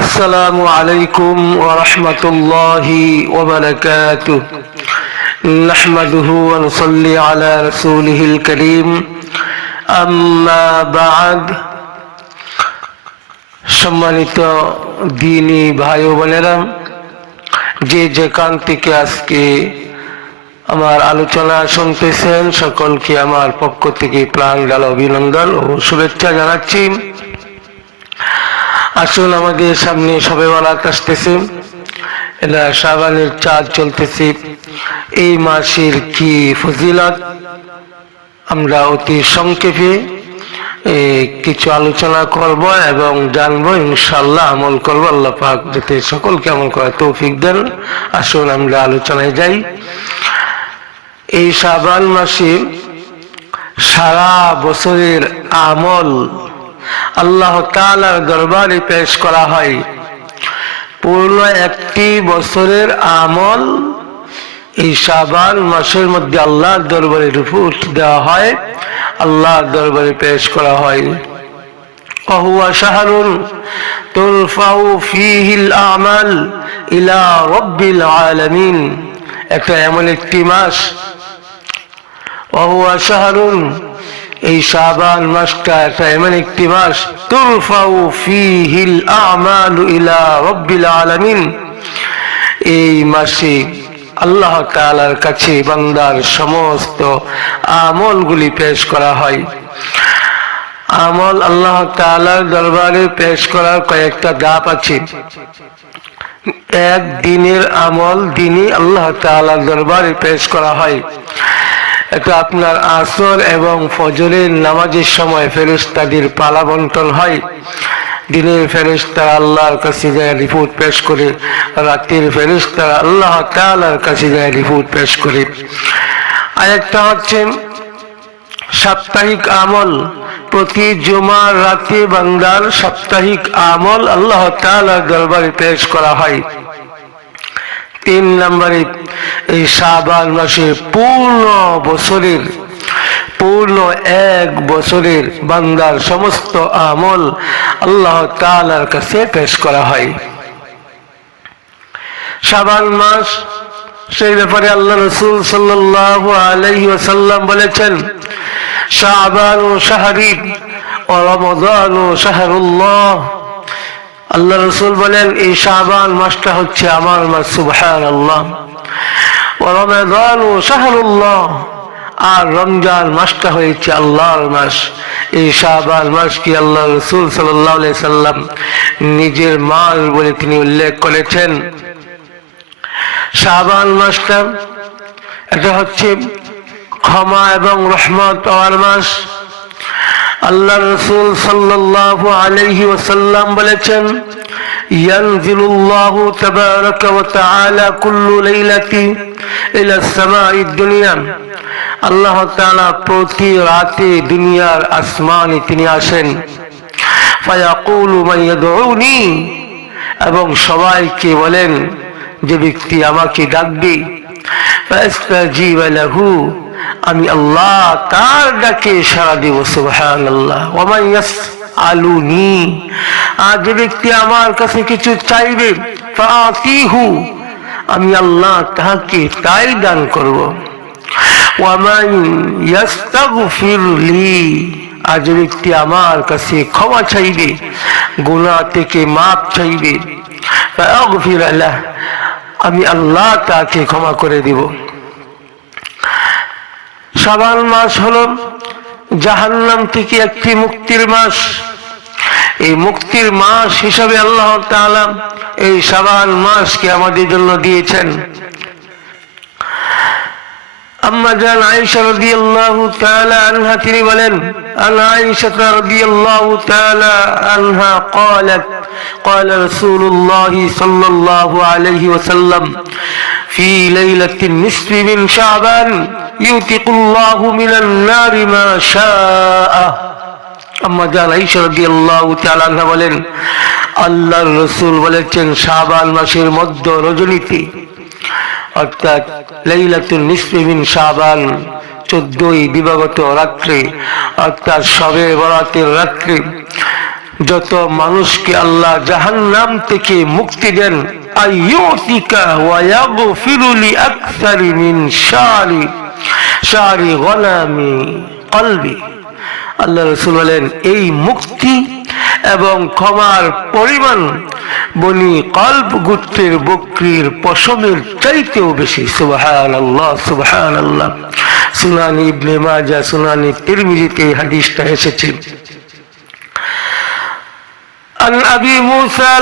السلام عليكم ورحمة الله وبركاته نحمده ونصلي على رسوله الكريم أما بعد সম্মানিত দিনী ভাই ও বোনেরা যে যেখান থেকে আজকে আমার আলোচনা শুনতেছেন সকলকে আমার পক্ষ থেকে প্রাণ ডাল অভিনন্দন ও শুভেচ্ছা জানাচ্ছি আসুন আমাদের সামনে সবে বরাত আসতেছে এটা সাবানের চাঁদ চলতেছে। এই মাসের কি ফজিলত? আমরা অতি সংক্ষেপে কিছু আলোচনা করব এবং জানব ইনশাল্লাহ আমল করব। আল্লাহ পাক যাতে সকলকে আমল করার তৌফিক দেন। আসুন আমরা আলোচনায় যাই। এই শাবান মাসে সারা বছরের আমল আল্লাহ তাআলার দরবারে পেশ করা হয় পূর্ণ একটি বছরের আমল এই শাবান মাসের মধ্যে আল্লাহর দরবারে রিপোর্ট দেওয়া হয় আল্লাহর দরবারে পেশ করা হয় وهو شهر ترفع فيه الأعمال إلى رب العالمين একটা এমন একটি মাস وهو شهر এই শাবান মাসটা একটা এমন একটি মাস। তুরফাউ ফিহিল আমালু ইলা রব্বিল আলামিন। এই মাসে আল্লাহ তাআলার কাছে বান্দার সমস্ত আমলগুলি পেশ করা হয়। আমল আল্লাহ তাআলার দরবারে পেশ করার কয়েকটা ধাপ আছে। এক দিনের আমল দিনই আল্লাহ তাআলার দরবারে পেশ করা হয়। এটা আপনার আসর এবং ফজরের নামাজের সময় ফেরেশতাদের পালা বন্টন হয়। দিনের ফেরেশতারা আল্লাহর কাছে যায় রিপোর্ট পেশ করে, রাতের ফেরেশতারা আল্লাহ তালার কাছে যায় রিপোর্ট পেশ করে। আরেকটা হচ্ছে সাপ্তাহিক আমল। প্রতি জুমার রাতে বান্দার সাপ্তাহিক আমল আল্লাহ তাআলার দরবারে পেশ করা হয়। তিন নম্বরে এই শাবান মাসে পূর্ণ বছরের, পূর্ণ এক বছরের বান্দার সমস্ত আমল আল্লাহ তাআলার কাছে পেশ করা হয়। শাবান মাস, সেই ব্যাপারে আল্লাহ রসুল সাল্লাল্লাহু আলাইহি ওয়াসাল্লাম বলেছেন, শাবান ও শাহরি ও ও শাহরুল্লাহ আল্লাহ রসুল বলেন, এই শাবান মাসটা হচ্ছে আমার মাস সুবহান আল্লাহ ও শাহরুল্লাহ। আর রমজান মাসটা হয়েছে আল্লাহর মাস। এই শাবান মাস কি আল্লাহ রসুল সাল্লাম নিজের মাস বলে তিনি উল্লেখ করেছেন? শাবান মাসটা, এটা হচ্ছে ক্ষমা এবং রহমত পাওয়ার মাস। আল্লাহ রসুল সাল্লাল্লাহু আলাইহি ওয়াসাল্লাম বলেছেন ينزل الله تبارك وتعالى كل ليلة إلى السماء الدنيا আল্লাহ তাআলা প্রতি রাতে দুনিয়ার আসমানে তিনি আসেন ফায়াকুলু মান ইয়াদউনি এবং সবাইকে বলেন যে ব্যক্তি আমাকে ডাকবে ফাস্তাজিব লাহু আমি আল্লাহ তার ডাকে সারা দিব সুবহান আল্লাহ ওমাইয়াস আলুনি আর যে ব্যক্তি আমার কাছে কিছু চাইবে ফাতিহু আমি আল্লাহ তাহাকে তাই দান করব। ওয়ামান ইয়াস্তাগফির লি। আর যে ব্যক্তি আমার কাছে ক্ষমা চাইবে, গুনাহ থেকে মাপ চাইবে ফাগফির লাহ। আমি আল্লাহ তাকে ক্ষমা করে দিব। শাবান মাস হল জাহান্নাম থেকে একটি মুক্তির মাস। এই মুক্তির মাস হিসাবে আল্লাহ এই সাবান মাসকে আমাদের জন্য দিয়েছেন। আম্মা জান আয়েশা রাদিয়াল্লাহু তাআলা আনহা তিনি বলেন আন আয়েশা রাদিয়াল্লাহু তাআলা আনহা قالت قال رسول الله صلى الله عليه وسلم في ليلة النصف من شعبان يوثق الله من النار ما شاء আম্মা জান আয়েশা রাদিয়াল্লাহু তাআলা আনহা বলেন আল্লাহর রাসূল বলেছেন শাবান মাসের মধ্য রজনীতে অর্থাৎ লাইলাতুল নিসফি মিন শাবান, চোদ্দই দিবাগত রাত্রে, অর্থাৎ সবে বরাতের রাত্রে। যত মানুষকে আল্লাহ জাহান নাম থেকে মুক্তি দেন আল্লাহ রসুল বলেন, এই মুক্তি এবং ক্ষমার পরিমাণ বনি কল্প গুত্রের বকরির পশমের চাইতেও বেশি সুবহান আল্লাহ সুবহান আল্লাহ সুনানি ইবনে মাজা সুনানি তিরমিজিতে এই হাদিসটা এসেছে عن أبي موسى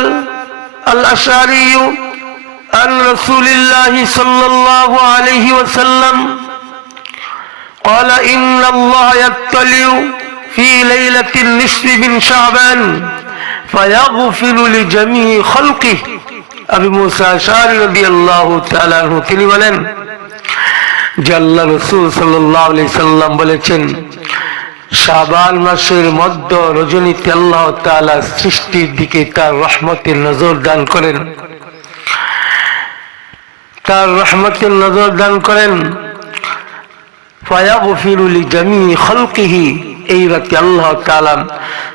الأشعري عن رسول الله صلى الله عليه وسلم قال إن الله يطلع في ليلة النصف من شعبان তিনি বলেন আল্লাহ রসুল সাল্লাম বলেছেন, শাবান মাসের মধ্য রজনীতে আল্লাহ সৃষ্টির দিকে তার রহমতের নজর দান করেন। তার রহমতের নজর দান করেন। ফায়াগফিরুলি জামি খলকিহি। এই রাতে আল্লাহ তাআলা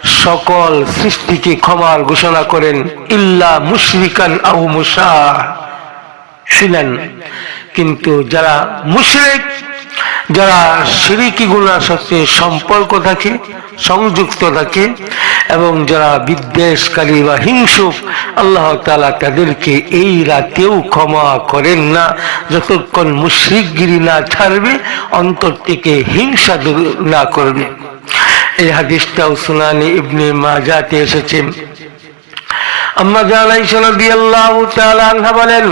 সকল সৃষ্টিকে ক্ষমার ঘোষণা করেন, ইল্লা মুশরিকান মুশা ছিলেন কিন্তু যারা মুশরিক, যারা সিরিকি গুণার সাথে সম্পর্ক থাকে, সংযুক্ত থাকে, এবং যারা বিদ্বেষকারী বা হিংসুক, আল্লাহ তালা তাদেরকে এই রাতেও ক্ষমা করেন না। যতক্ষণ মুশ্রিকগিরি না ছাড়বে, অন্তর থেকে হিংসা না করবে। এই হাদিসটাও সুনানি ইবনে মাজাতে এসেছে। আম্মা জানাই সনদি আল্লাহ তাআলা বলেন,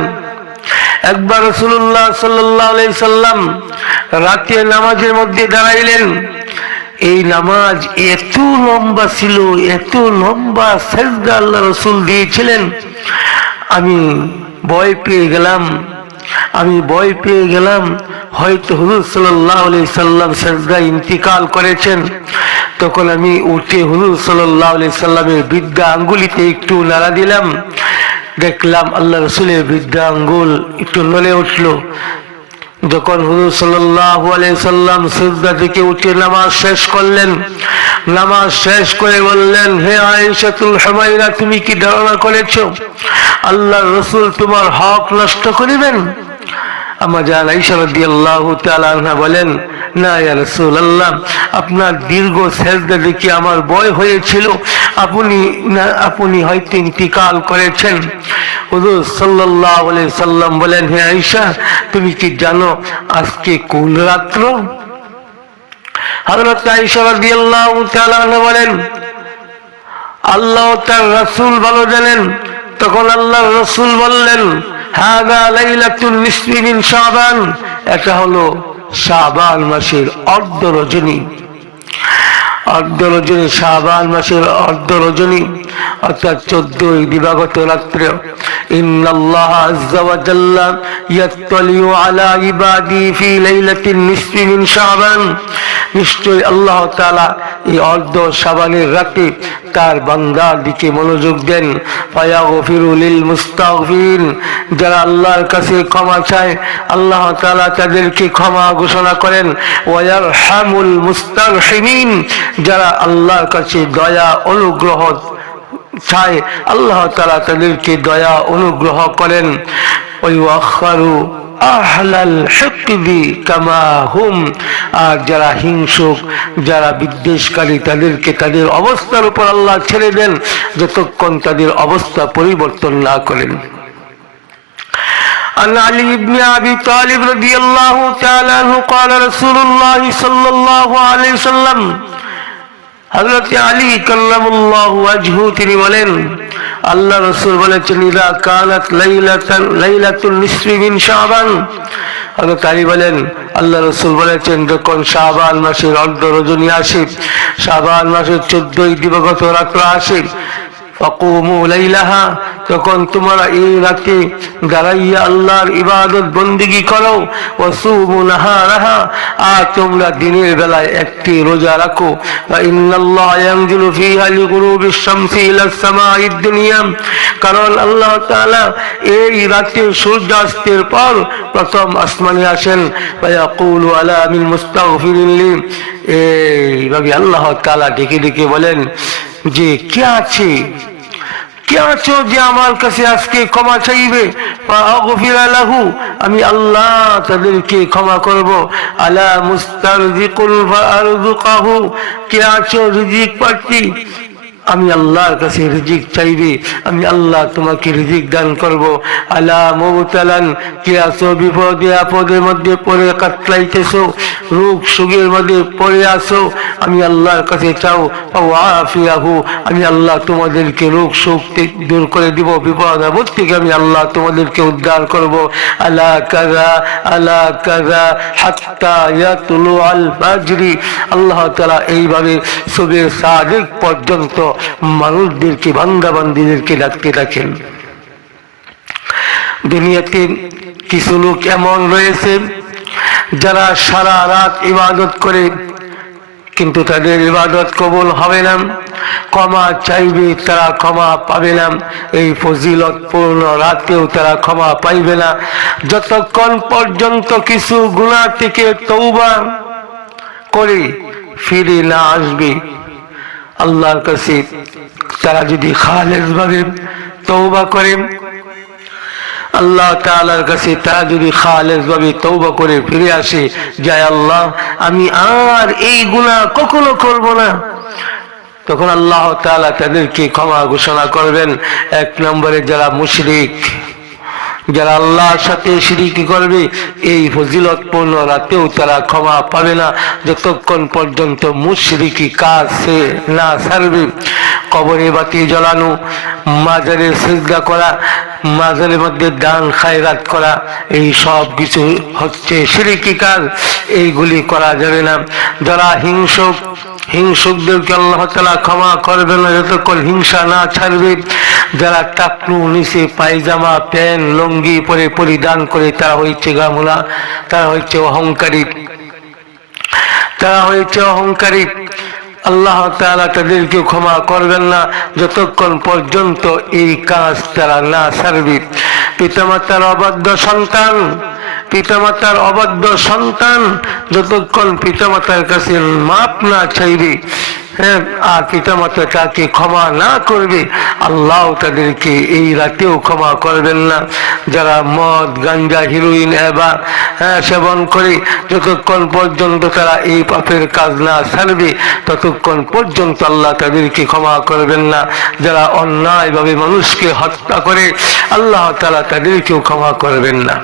একবার রসুল্লাহ সাল্লাহ সাল্লাম রাতে নামাজের মধ্যে দাঁড়াইলেন। এই নামাজ এত লম্বা ছিল, এত লম্বা সেজদা আল্লাহ রসুল দিয়েছিলেন। আমি ভয় পেয়ে গেলাম, আমি ভয় পেয়ে গেলাম। হয়তো হুজুর সাল্লাহ সাল্লাম সেজদা ইন্তিকাল করেছেন। তখন আমি উঠে হুজুর সাল্লাহ সাল্লামের বিদ্যা আঙ্গুলিতে একটু নাড়া দিলাম। দেখলাম আল্লাহ রসুলের বিদ্যা আঙ্গুল একটু নলে উঠল। যখন হুজুর সাল্লাম সিজদা থেকে উঠে নামাজ শেষ করলেন, নামাজ শেষ করে বললেন, হে আয়েশাতুল হামাইরা তুমি কি ধারণা করেছ? আল্লাহ রসুল তোমার হক নষ্ট করিবেন? আইসা তাআলা বলেন আপনার দীর্ঘ সেজদা দেখে আমার ভয় হয়েছিল, আপনি না, আপনি হয়তো ইন্তিকাল করেছেন। হুজুর আলাইহি সাল্লাম বলেন, হে আয়েশা, তুমি কি জানো আজকে কোন রাত্র? আনহা বলেন, আল্লাহ তার রাসূল ভালো জানেন। তখন আল্লাহ রসুল বললেন নিসফি মিন হলো সাবান মাসের অর্ধ রজনী। অর্ধ রজনী শাবান মাসের অর্ধ রজনী অর্থাৎ চোদ্দই দিবাগত রাত্রে, ইন্নাল্লাহ আযজা ওয়া জাল্লা ইয়াত্তালিউ আলা ইবাদি ফি লাইলাতিন নিসফি মিন শাবান। নিশ্চয় আল্লাহ রাতে তার দিকে মনোযোগ দেন। যারা আল্লাহর কাছে ক্ষমা চায়, আল্লাহ তাদেরকে ক্ষমা ঘোষণা করেন। যারা আল্লাহর কাছে দয়া অনুগ্রহ চায় আল্লাহ তাআলা তাদেরকে দয়া অনুগ্রহ করেন ওই আখারু আহলাল হিকবি কামা হুম আর যারা হিংসুক যারা বিদ্বেষকারী তাদেরকে তাদের অবস্থার উপর আল্লাহ ছেড়ে দেন যতক্ষণ তাদের অবস্থা পরিবর্তন না করেন عن علي بن ابي طالب رضي الله تعالى عنه قال رسول الله صلى الله عليه وسلم হজরত আলী কাল্লামুল্লাহ ওয়াজহু তিনি বলেন, আল্লাহ রসুল বলেছেন, ইদা শাবান। বলেন, আল্লাহ রসুল বলেছেন, যখন শাবান মাসের অর্ধ রজনী আসে, শাবান মাসের চোদ্দই দিবগত রাত্র আসে ফাকুমু লাইলাহা তখন তোমরা এই রাতে দাঁড়াইয়া আল্লাহর ইবাদত বন্দিগি করো আর তোমরা দিনের বেলায় একটি রোজা রাখো। কারণ আল্লাহ তাআলা এই রাতে সূর্যাস্তের পর প্রথম আসমানে আসেন আল্লাহ তাআলা ডেকে ডেকে বলেন যে কে আছে? কে আছো যে আমার কাছে আজকে ক্ষমা চাইবে? আমি আল্লাহ তাদেরকে ক্ষমা করব। আলা মুস্তারজিকুল ফারযুকাহু কে আছো রিজিক প্রার্থী? আমি আল্লাহর কাছে রিজিক চাইবে, আমি আল্লাহ তোমাকে রিজিক দান করব। আলা মুবতালান, কে আসো বিপদে আপদের মধ্যে পড়ে কাতলাইতেছো, রোগ সুগের মধ্যে পড়ে আসো আমি আল্লাহর কাছে চাও আফিয়াহু, আমি আল্লাহ তোমাদেরকে রোগ তে- দূর করে দিব, বিপদ আপদ থেকে আমি আল্লাহ তোমাদেরকে উদ্ধার করব। আলা কাজা আলা কাজা হাত্তা ইয়াতুলু আল ফাজরি আল্লাহ তাআলা এইভাবে সুবের সাদিক পর্যন্ত মানুষদেরকে, বান্দাবান্দিদেরকে ডাকতে রাখেন দুনিয়াতে কিছু লোক এমন রয়েছে, যারা সারা রাত ইবাদত করে কিন্তু তাদের ইবাদত কবুল হবে না। ক্ষমা চাইবে তারা ক্ষমা পাবে না। এই ফজিলতপূর্ণ রাতেও তারা ক্ষমা পাইবে না। যতক্ষণ পর্যন্ত কিছু গুণা থেকে তৌবা করে ফিরে না আসবে, আল্লাহর কাছে তারা যদি খালেজ ভাবে তৌবা করে আল্লাহ তাআলার কাছে তারা যদি খালেজ ভাবে তৌবা করে ফিরে আসে, যায় আল্লাহ, আমি আর এই গুনাহ কখনো করব না। তখন আল্লাহ তাআলা তাদেরকে ক্ষমা ঘোষণা করবেন। এক নম্বরে যারা মুশরিক, যারা আল্লাহর সাথে শিরিকি করবে, এই ফজিলতপূর্ণ রাতেও তারা ক্ষমা পাবে না। যতক্ষণ পর্যন্ত মুশরিকি কাজ সে না সারবে, কবরে বাতি জ্বালানো মাজারে সিজদা করা মাজারের মধ্যে দান, খায়রাত করা, এই সব কিছু হচ্ছে শিরিকি কাজ। এইগুলি করা যাবে না। যারা হিংসক, হিংসুকদেরকে আল্লাহ তালা ক্ষমা করবে না, যতক্ষণ হিংসা না ছাড়বে, যারা টাকলু নিচে পায়জামা, প্যান্ট, লঙ্গি পরে পরিধান করে, তারা হয়েছে গামলা, তারা হচ্ছে অহংকারী। তারা হয়েছে অহংকারী। আল্লাহ তারা তাদেরকে ক্ষমা করবেন না যতক্ষণ পর্যন্ত এই কাজ তারা না সারবে। পিতামাতার অবাধ্য সন্তান, পিতামাতার অবাধ্য সন্তান যতক্ষণ পিতামাতার কাছে মাপ না চাইবে আর পিতামাতা তাকে ক্ষমা না করবে, আল্লাহ তাদেরকে এই রাতেও ক্ষমা করবেন না। যারা মদ, গাঞ্জা হিরোইন এবা হ্যাঁ সেবন করে, যতক্ষণ পর্যন্ত তারা এই পাপের কাজ না ছাড়বে, ততক্ষণ পর্যন্ত আল্লাহ তাদেরকে ক্ষমা করবেন না। যারা অন্যায়ভাবে মানুষকে হত্যা করে, আল্লাহ তারা তাদেরকেও ক্ষমা করবেন না।